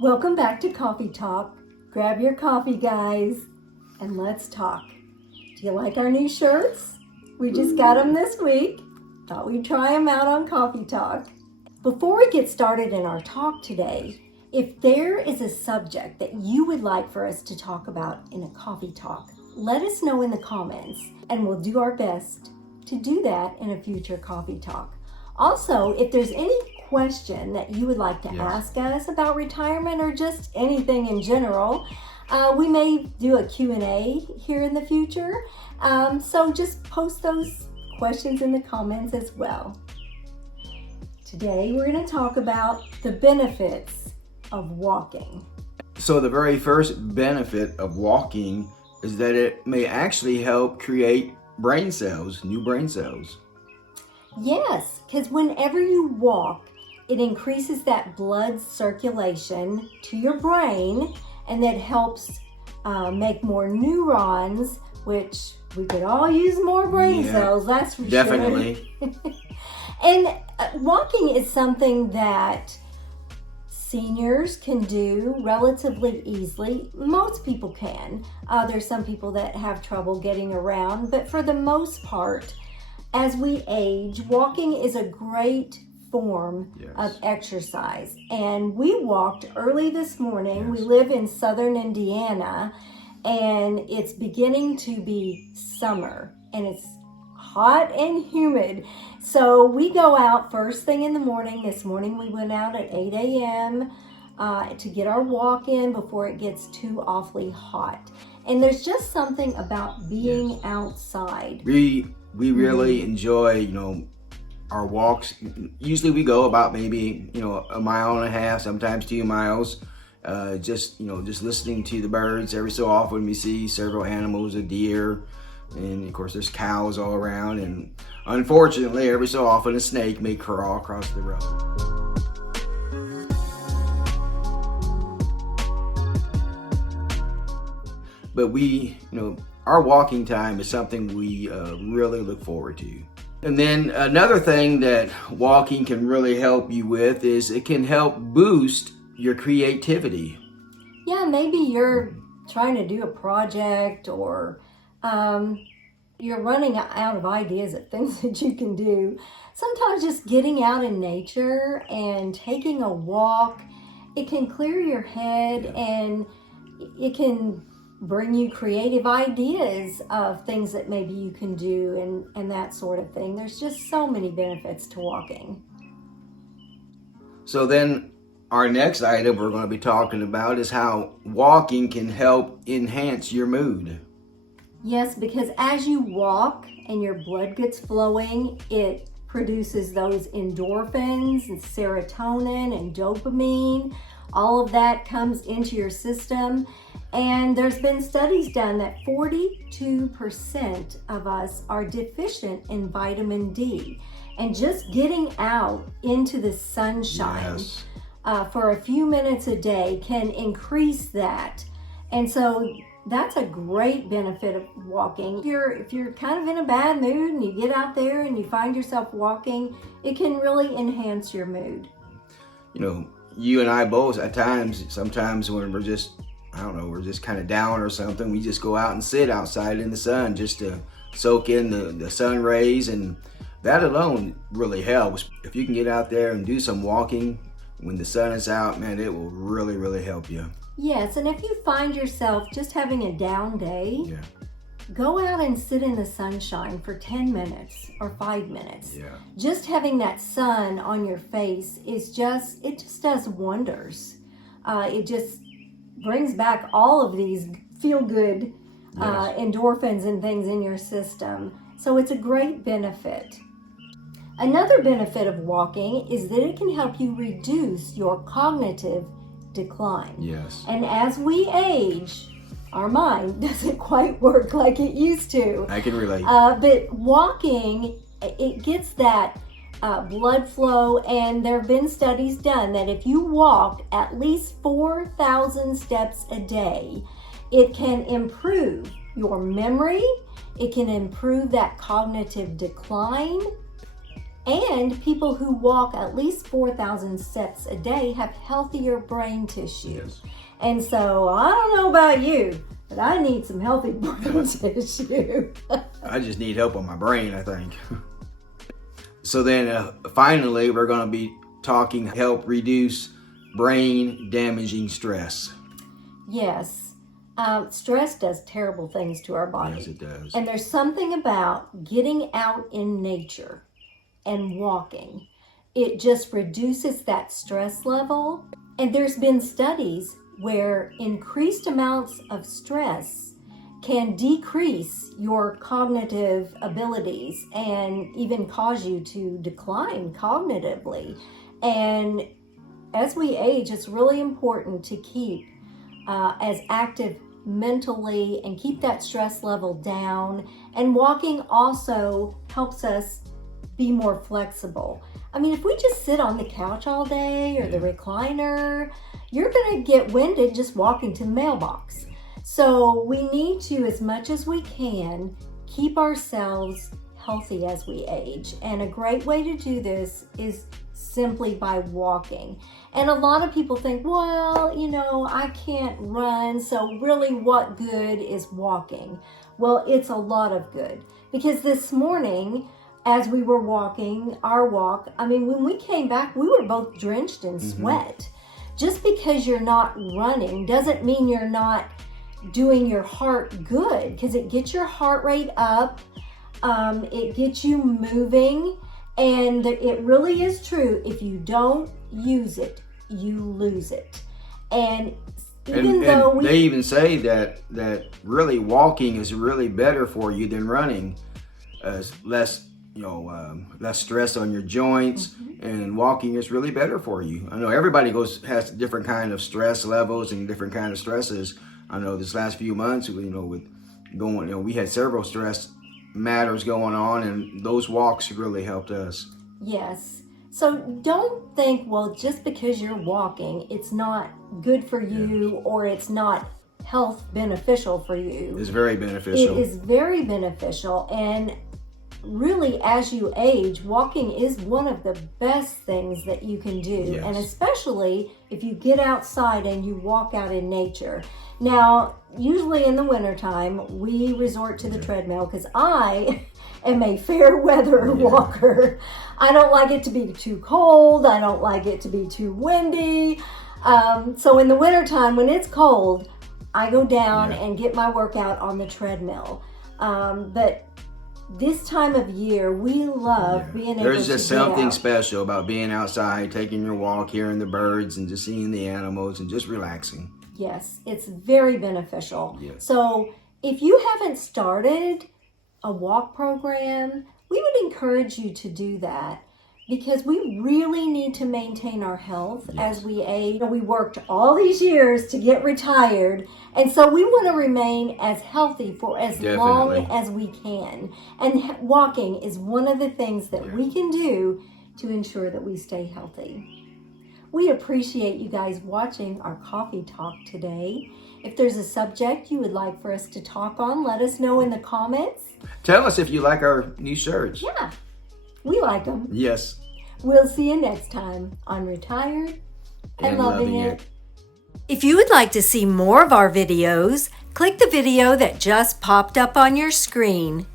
Welcome back to Coffee Talk. Grab your coffee, guys, and let's talk. Do you like our new shirts? We just got them this week. Thought we'd try them out on Coffee Talk. Before we get started in our talk today, if there is a subject that you would like for us to talk about in a Coffee Talk, let us know in the comments, and we'll do our best to do that in a future Coffee Talk. Also, if there's any question that you would like to ask us about retirement or just anything in general, we may do a Q&A here in the future. So just post those questions in the comments as well. Today, we're going to talk about the benefits of walking. So the very first benefit of walking is that it may actually help create brain cells, new brain cells. Yes, because whenever you walk, it increases that blood circulation to your brain, and that helps make more neurons, which we could all use more brain cells, that's for definitely. sure. And walking is something that seniors can do relatively easily. Most people can. There's some people that have trouble getting around, but for the most part, as we age, walking is a great form of exercise. And we walked early this morning. We live in southern Indiana, and it's beginning to be summer, and it's hot and humid. So we go out first thing in the morning. This morning we went out at 8 a.m. To get our walk in before it gets too awfully hot. And there's just something about being outside. We really enjoy, our walks. Usually we go about maybe, a mile and a half, sometimes 2 miles. Just listening to the birds. Every so often we see several animals, a deer, and of course there's cows all around. And unfortunately, every so often a snake may crawl across the road. But our walking time is something we really look forward to. And then another thing that walking can really help you with is it can help boost your creativity. Yeah, maybe you're trying to do a project, or you're running out of ideas of things that you can do. Sometimes just getting out in nature and taking a walk, it can clear your head and it can bring you creative ideas of things that maybe you can do and that sort of thing. There's just so many benefits to walking. So then our next item we're going to be talking about is how walking can help enhance your mood. Yes, because as you walk and your blood gets flowing, it produces those endorphins and serotonin and dopamine. All of that comes into your system. And there's been studies done that 42% of us are deficient in vitamin D. And just getting out into the sunshine for a few minutes a day can increase that. And so that's a great benefit of walking. If you're kind of in a bad mood and you get out there and you find yourself walking, it can really enhance your mood. You and I both at times, sometimes when we're just kind of down or something, we just go out and sit outside in the sun just to soak in the sun rays, and that alone really helps. If you can get out there and do some walking when the sun is out, man, it will really, really help you. Yes, and if you find yourself just having a down day, go out and sit in the sunshine for 10 minutes or 5 minutes. Just having that sun on your face it just does wonders. It just brings back all of these feel-good endorphins and things in your system. So it's a great benefit. Another benefit of walking is that it can help you reduce your cognitive decline. Yes. And as we age, our mind doesn't quite work like it used to. I can relate. But walking, it gets that blood flow, and there have been studies done that if you walk at least 4,000 steps a day, it can improve your memory, it can improve that cognitive decline, And people who walk at least 4,000 steps a day have healthier brain tissue. Yes. And so I don't know about you, but I need some healthy brain tissue. I just need help on my brain, I think. So then finally, we're going to be talking help reduce brain damaging stress. Yes. Stress does terrible things to our body. Yes, it does. And there's something about getting out in nature and walking. It just reduces that stress level. And there's been studies where increased amounts of stress can decrease your cognitive abilities and even cause you to decline cognitively. And as we age, it's really important to keep as active mentally and keep that stress level down. And walking also helps us be more flexible. I mean, if we just sit on the couch all day or the recliner, you're going to get winded just walking to the mailbox. So we need to, as much as we can, keep ourselves healthy as we age. And a great way to do this is simply by walking. And a lot of people think, well, you know, I can't run, so really what good is walking? Well, it's a lot of good. Because this morning, as we were walking our walk, I mean, when we came back, we were both drenched in sweat. Just because you're not running doesn't mean you're not doing your heart good, because it gets your heart rate up, it gets you moving, and it really is true. If you don't use it, you lose it. And even though they even say that really walking is really better for you than running, less stress on your joints, and walking is really better for you. I know everybody has different kind of stress levels and different kind of stresses. I know this last few months, we had several stress matters going on, and those walks really helped us. Yes. So don't think, well, just because you're walking, it's not good for you or it's not health beneficial for you. It's very beneficial. It is very beneficial. And really, as you age, walking is one of the best things that you can do. Yes. And especially if you get outside and you walk out in nature. Now, usually in the wintertime, we resort to the treadmill because I am a fair weather walker. I don't like it to be too cold. I don't like it to be too windy. So in the wintertime, when it's cold, I go down and get my workout on the treadmill. But this time of year, we love being able to There's just something out. special about being outside, taking your walk, hearing the birds, and just seeing the animals and just relaxing. Yes, it's very beneficial. Yes. So if you haven't started a walk program, we would encourage you to do that, because we really need to maintain our health as we age. We worked all these years to get retired, and so we want to remain as healthy for as long as we can. And walking is one of the things that we can do to ensure that we stay healthy. We appreciate you guys watching our coffee talk today. If there's a subject you would like for us to talk on, let us know in the comments. Tell us if you like our new shirts. Yeah, we like them. Yes. We'll see you next time on Retired and Loving It. If you would like to see more of our videos, click the video that just popped up on your screen.